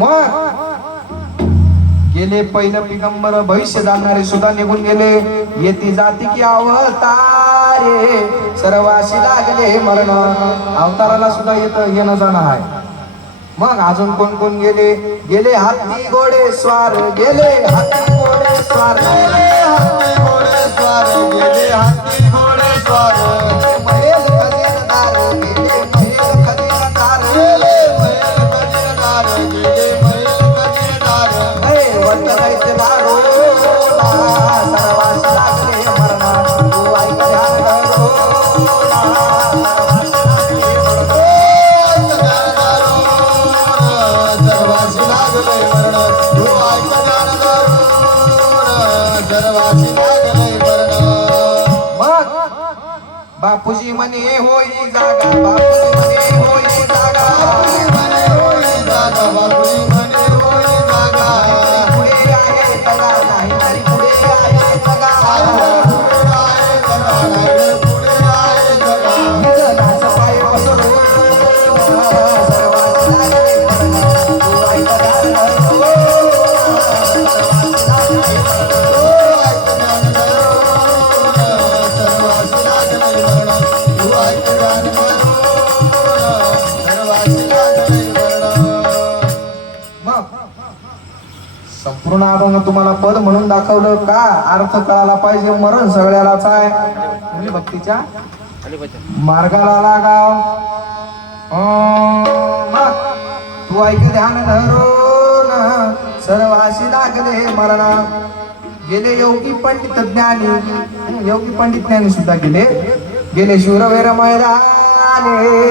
मग गेले पहिलं पिगंबर भविष्य जाणणारे सुद्धा निघून गेले. येती जाती की अवतारे सर्वाशी लागले मरण. अवताराला सुद्धा येत येणं जाणं आहे मग अजून कोण कोण गेले? गेले हत्ती घोडे स्वार गेले हत्ती घोडे स्वार. गेले हाती सर्वांशी लागले मरण मग बापूजी म्हणे होई जागा बापूजी म्हणे होई जागा. संपूर्ण अभंग तुम्हाला पद म्हणून दाखवलं का? अर्थ कळाला पाहिजे मरण सगळ्यालाच आहे. भक्तीच्या मार्गाला लागाव तू ऐक ध्यान धरून. सर्वाशी लागले मरणा. गेले योगी पंडित ज्ञानी. योगी पंडित ज्ञानी सुद्धा गेले. गेले शूरवीर मैदाने.